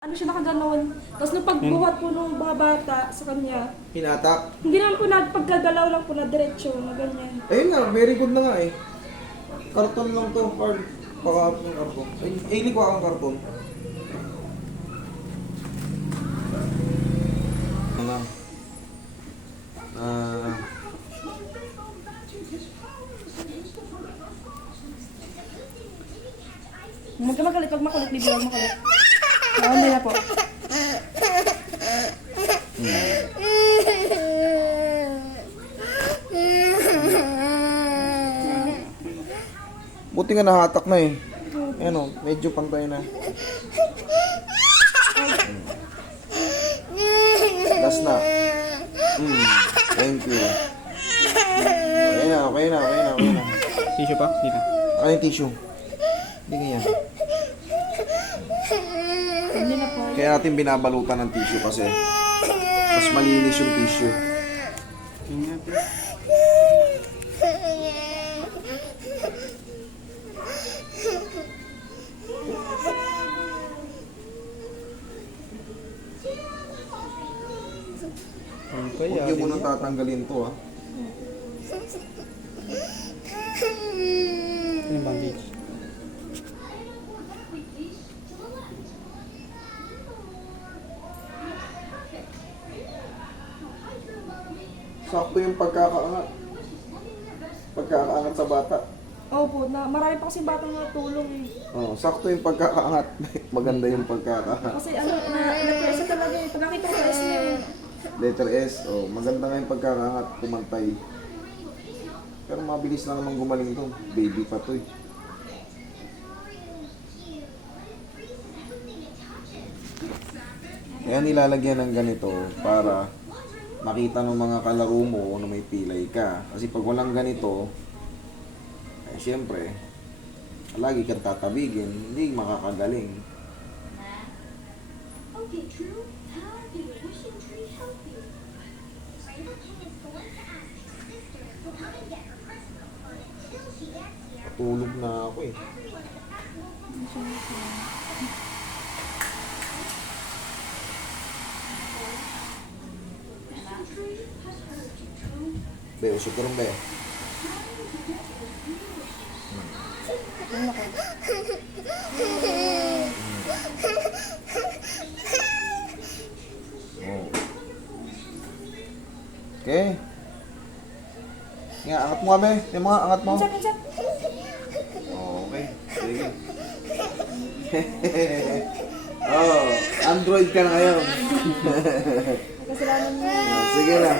Ano siya nakaganon. Tapos nung pagbuhat po nung bata sa kanya, Hinatak. hindi naman po pagkagalaw lang po na diretso na ganyan. Ayun na, very good na nga eh. Karton lang to, card. Pakahapon ng karton. Ay, hindi ko akong karton. Ano? Huwag ka magalit, pag makulit, bibigyan makulit. Oo, hindi na po. Buti nga nahatak na eh. Ayan o, medyo pantay na. Last na. Thank you. Okay na, okay na, okay na, okay na. Tissue pa? Dito. Ano yung tissue? Hindi ganyan. Hindi na po. Kaya natin binabalutan ng tissue kasi mas malinis yung tissue. Ingat. Huwag yung munang tatanggalin to ha. Anong bandage? Sakto yung pagkakaangat. Pagkakaangat sa bata. Opo, marami pa kasi batang natulong eh. Oh, sakto yung pagkakaangat. Maganda yung pagkakaangat. Kasi napresa talaga eh. Pag nakita ko sa S niya eh. Letter S. Oh, maganda nga yung pagkakaangat. Pumantay. Pero mabilis lang naman gumaling to. Baby pa to eh. Kaya nilalagyan ng ganito para makita ng mga kalaro mo na may pilay ka. Kasi pag walang ganito, eh syempre, lagi kang tatabigin, hindi makakagaling. Okay, True. How did the wishing tree help you? Rainbow King is going to ask his sister to come and get her crystal, but until she gets here, Tulog na ako eh. everyone in the festival Be, usog ka rin be. Oh. Okay. Nga, angat mo nga be. Yung mga angat mo. Minsan, minsan. Oh, okay. Sige. Oh, Android ka na ngayon. Kasalanan mo. Sige na.